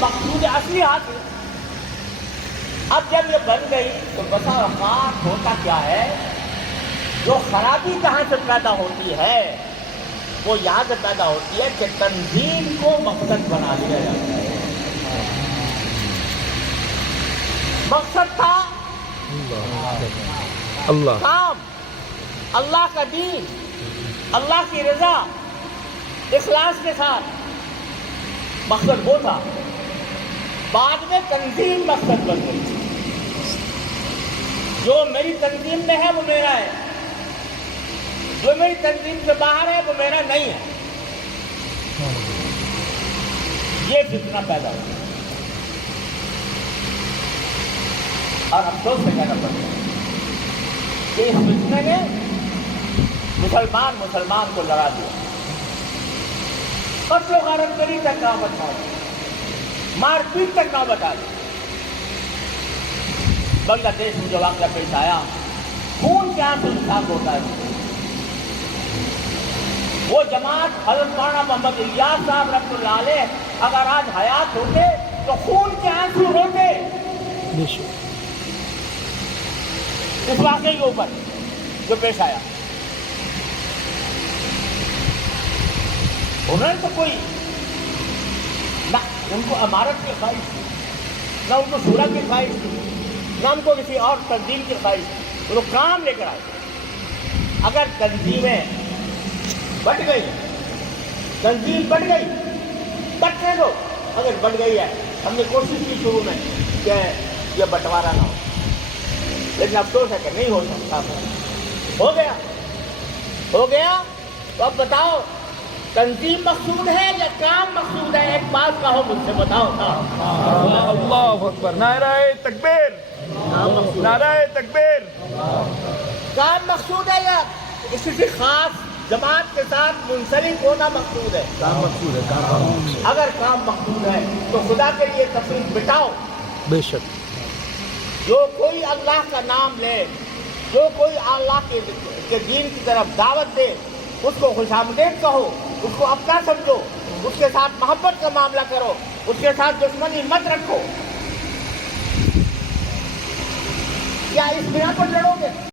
مقصود اصلی حاصل. اب جب یہ بن گئی تو بسا اوقات ہوتا کیا ہے، جو خرابی کہاں سے پیدا ہوتی ہے وہ یہاں سے پیدا ہوتی ہے کہ تنظیم کو مقصد بنا لیا جاتا ہے. مقصد تھا اللہ، کام، اللہ کا دین، اللہ کی رضا، اخلاص کے ساتھ. مقصد وہ تھا. بعد میں تنظیم مقصد بن گئی. جو میری تنظیم میں ہے وہ میرا ہے، جو میری تنظیم سے باہر ہے وہ میرا نہیں ہے. یہ فتنہ پیدا ہوا اور افسوس سے کہنا پڑتا ہے کہ اس فتنے نے مسلمان کو لڑا دیا. قتل و غارت گری تک نوبت آ گئی، مار پیٹ تک نوبت آ گئی. بنگلہ دیش میں جو واقعہ پیش آیا، خون کے آنسو انصاف ہوتا ہے. وہ جماعت حضرت مولانا محمد الیاس صاحب رحمۃ اللہ علیہ اگر آج حیات ہوتے تو خون کے آنسو روتے اس واقعے کے اوپر جو پیش آیا. انہوں نے تو کوئی نہ ان کو امارت کی خواہش تھی، نہ ان کو شورا کی خواہش تھی، نہ ان کو کسی اور تنظیم کی خواہش تھی. وہ کام لے کر آئے. اگر تنظیمیں بٹ گئی، تنظیم بٹ گئی، بٹنے دو. اگر بٹ گئی ہے، ہم نے کوشش کی شروع میں کہ یہ بٹوارا نہ ہو، لیکن افسوس ہے کہ نہیں ہو سکتا. ہو گیا. تو اب بتاؤ تنظیم مقصود ہے یا کام مقصود ہے؟ ایک بات کہو مجھ سے، بتاؤ. اللہ اکبر، نعرہ تکبیر، نعرہ تکبیر. کام مقصود ہے یا کسی خاص جماعت کے ساتھ منسلک ہونا مقصود ہے؟ کام مقصود ہے، کام. اگر کام مقصود ہے تو خدا کے لیے تفریق بٹاؤ. بے شک. جو کوئی اللہ کا نام لے، جو کوئی اللہ کے دین کی طرف دعوت دے، اس کو خوش آمدید کہو، اس کو اپنا سمجھو، اس کے ساتھ محبت کا معاملہ کرو، اس کے ساتھ دشمنی مت رکھو. کیا اس بنا پر لڑو گے؟